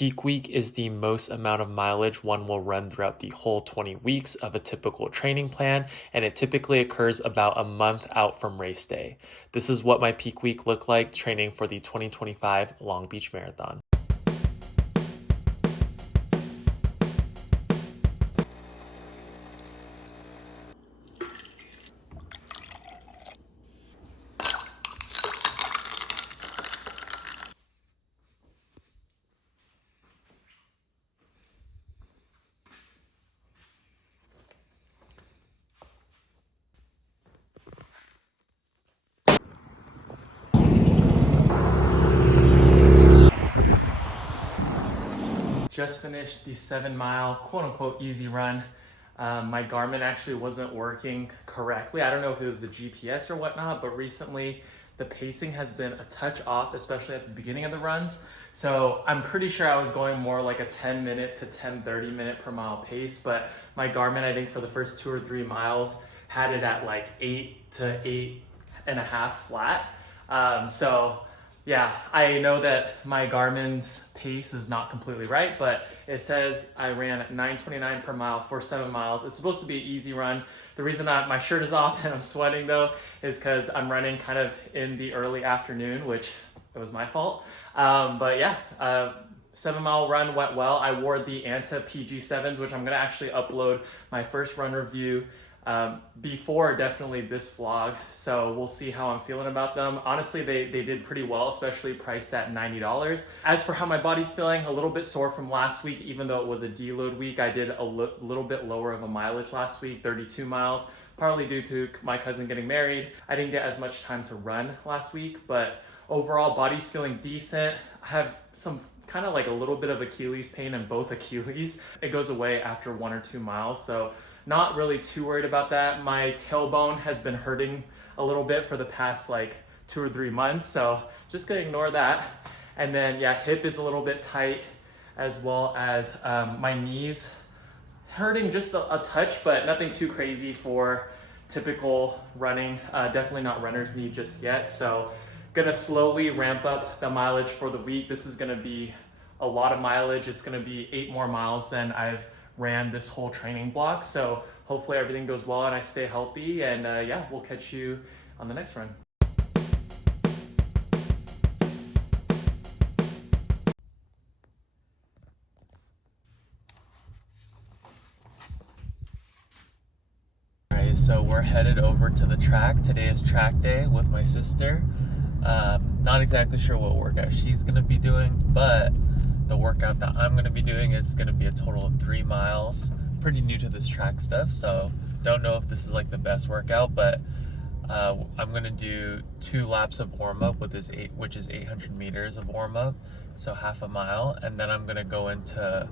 peak week is the most amount of mileage one will run throughout the whole 20 weeks of a typical training plan, and it typically occurs about a month out from race day. This is what my peak week looked like training for the 2025 Long Beach Marathon. Just finished the 7 mile quote unquote easy run. My Garmin actually wasn't working correctly. I don't know if it was the GPS or whatnot, but recently the pacing has been a touch off, especially at the beginning of the runs. So I'm pretty sure I was going more like a 10-minute to 30 minute per mile pace, but my Garmin, I think for the first 2 or 3 miles, had it at like 8 to 8.5 flat. So yeah, I know that my Garmin's pace is not completely right, but it says I ran 9:29 per mile for 7 miles. It's supposed to be an easy run. The reason my shirt is off and I'm sweating though is because I'm running kind of in the early afternoon, which it was my fault. But yeah, 7 mile run went well. I wore the Anta PG7s, which I'm gonna actually upload my first run review before definitely this vlog, so we'll see how I'm feeling about them. Honestly, they did pretty well, especially priced at $90. As for how my body's feeling, a little bit sore from last week. Even though it was a deload week, I did a little bit lower of a mileage last week, 32 miles, partly due to my cousin getting married. I didn't get as much time to run last week, but overall body's feeling decent. I have some kind of like a little bit of Achilles pain in both Achilles. It goes away after 1 or 2 miles, so not really too worried about that. My tailbone has been hurting a little bit for the past like 2 or 3 months, so just gonna ignore that. And then yeah, hip is a little bit tight, as well as my knees hurting just a touch, but nothing too crazy for typical running. Definitely not runner's knee just yet. So gonna slowly ramp up the mileage for the week. This is gonna be a lot of mileage. It's gonna be 8 more miles than I've ran this whole training block. So hopefully everything goes well and I stay healthy, and yeah, we'll catch you on the next run. Alright, so we're headed over to the track. Today is track day with my sister. Not exactly sure what workout she's gonna be doing, but the workout that I'm gonna be doing is gonna be a total of 3 miles. Pretty new to this track stuff, so don't know if this is like the best workout, but I'm gonna do 2 laps of warm-up which is 800 meters of warm-up, so half a mile, and then I'm gonna go into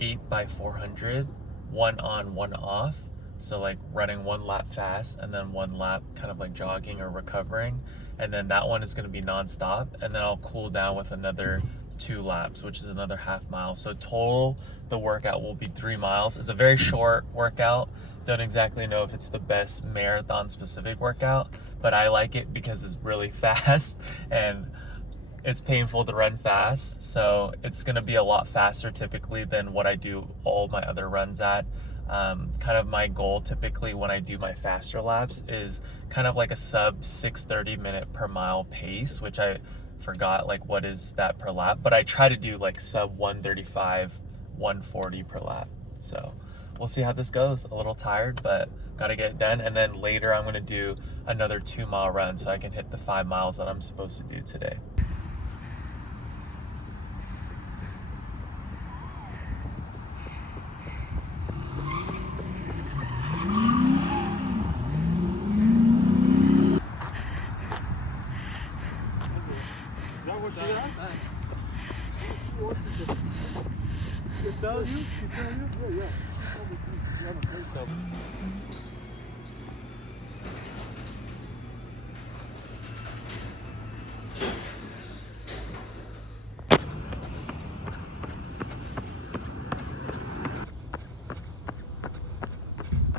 8x400, one on, one off. So like running 1 lap fast and then 1 lap kind of like jogging or recovering, and then that one is going to be non-stop, and then I'll cool down with another 2 laps, which is another half mile. So total the workout will be 3 miles. It's a very short workout. Don't exactly know if it's the best marathon specific workout, but I like it because it's really fast and it's painful to run fast. So it's going to be a lot faster typically than what I do all my other runs at. Kind of my goal typically when I do my faster laps is kind of like a sub 6:30 minute per mile pace, which I forgot like what is that per lap, but I try to do like sub 135, 140 per lap. So we'll see how this goes. A little tired, but gotta get it done. And then later I'm gonna do another 2 mile run so I can hit the 5 miles that I'm supposed to do today.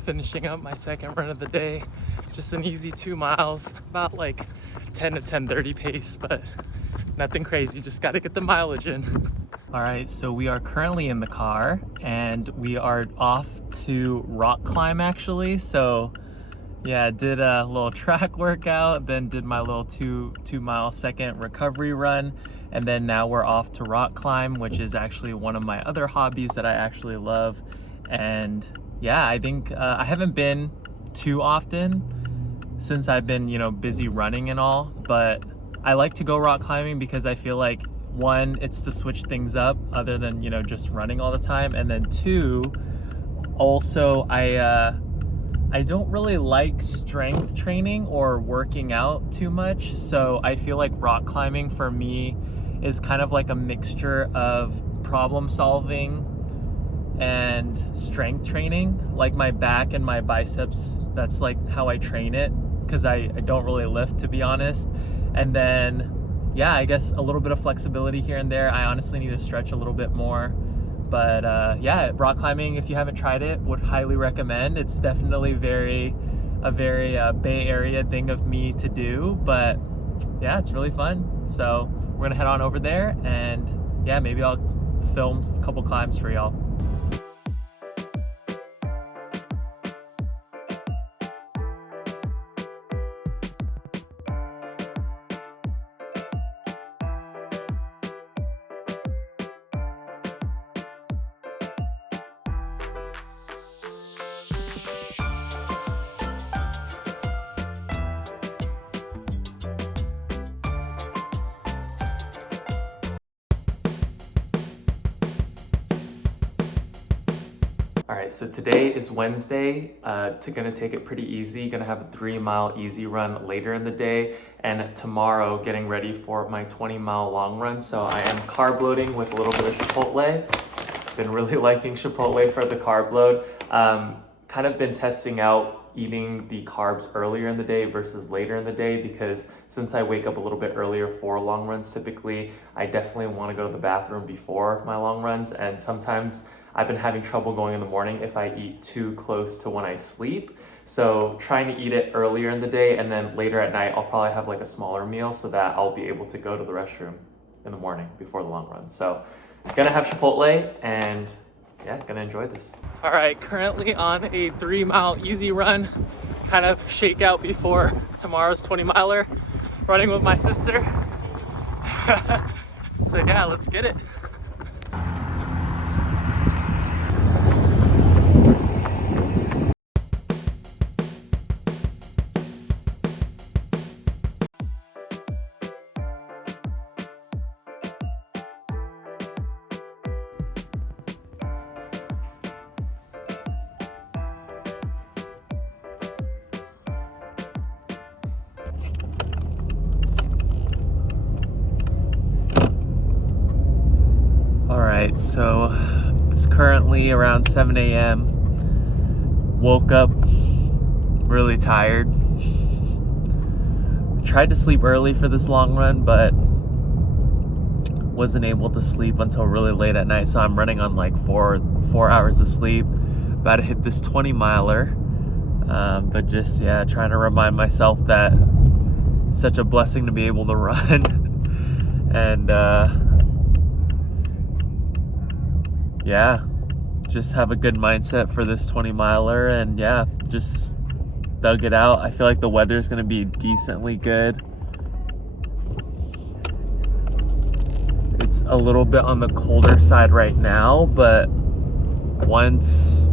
Finishing up my second run of the day, just an easy 2 miles, about like 10 to 10:30 pace, but nothing crazy, just got to get the mileage in. All right, so we are currently in the car and we are off to rock climb actually. So yeah, did a little track workout, then did my little two mile second recovery run. And then now we're off to rock climb, which is actually one of my other hobbies that I actually love. And yeah, I think I haven't been too often since I've been, busy running and all, but I like to go rock climbing because I feel like one, it's to switch things up other than, just running all the time. And then two, also I don't really like strength training or working out too much. So I feel like rock climbing for me is kind of like a mixture of problem solving and strength training. Like my back and my biceps, that's like how I train it, because I don't really lift, to be honest. And then yeah, I guess a little bit of flexibility here and there. I honestly need to stretch a little bit more. But yeah, rock climbing, if you haven't tried it, would highly recommend. It's definitely a very Bay Area thing of me to do, but yeah, it's really fun. So we're gonna head on over there, and yeah, maybe I'll film a couple climbs for y'all. All right, so today is Wednesday. Gonna take it pretty easy. Gonna have a 3-mile easy run later in the day, and tomorrow getting ready for my 20-mile long run. So I am carb loading with a little bit of Chipotle. Been really liking Chipotle for the carb load. Kind of been testing out eating the carbs earlier in the day versus later in the day, because since I wake up a little bit earlier for long runs, typically I definitely want to go to the bathroom before my long runs, and sometimes I've been having trouble going in the morning if I eat too close to when I sleep. So trying to eat it earlier in the day, and then later at night I'll probably have like a smaller meal so that I'll be able to go to the restroom in the morning before the long run. So gonna have Chipotle, and yeah, gonna enjoy this. All right, currently on a 3-mile easy run, kind of shake out before tomorrow's 20-miler, running with my sister. So yeah, let's get it. Alright, so it's currently around 7 a.m. Woke up really tired. Tried to sleep early for this long run, but wasn't able to sleep until really late at night, so I'm running on like four hours of sleep. About to hit this 20-miler. But just, yeah, trying to remind myself that it's such a blessing to be able to run. And yeah, just have a good mindset for this 20-miler, and yeah, just thug it out. I feel like the weather's gonna be decently good. It's a little bit on the colder side right now, but once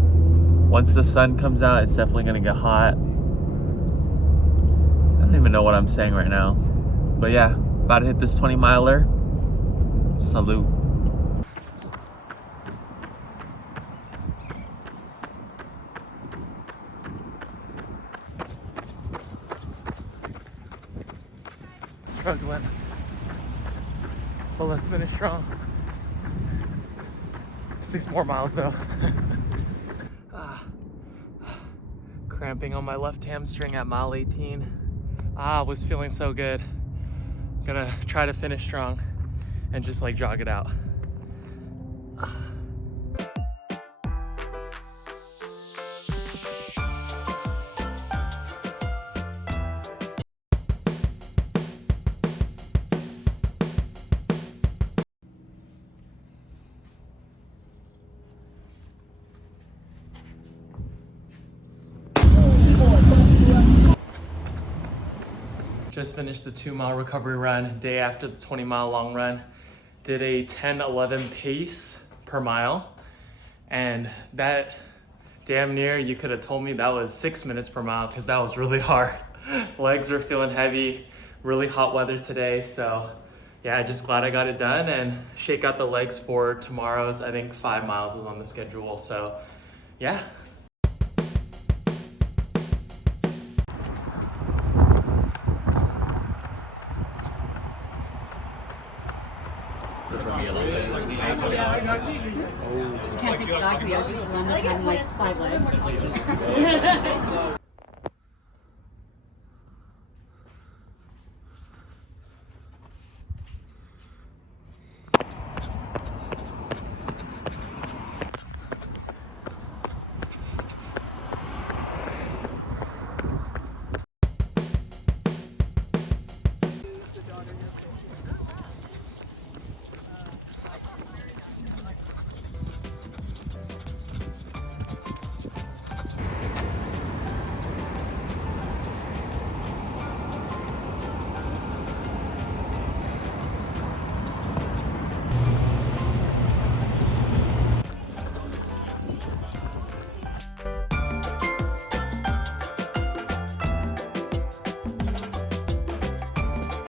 the sun comes out, it's definitely gonna get hot. I don't even know what I'm saying right now, but yeah, about to hit this 20-miler. Salute. Struggling, but let's finish strong. 6 more miles though. Cramping on my left hamstring at mile 18. Was feeling so good. Gonna try to finish strong and just like jog it out. just finished the 2-mile recovery run, day after the 20-mile long run. Did a 10-11 pace per mile. And that damn near, you could have told me that was 6 minutes per mile because that was really hard. Legs were feeling heavy, really hot weather today. So yeah, just glad I got it done and shake out the legs for tomorrow's, I think 5 miles is on the schedule. So yeah. Can't take the dog to the ocean because I'm kind of like 5 legs.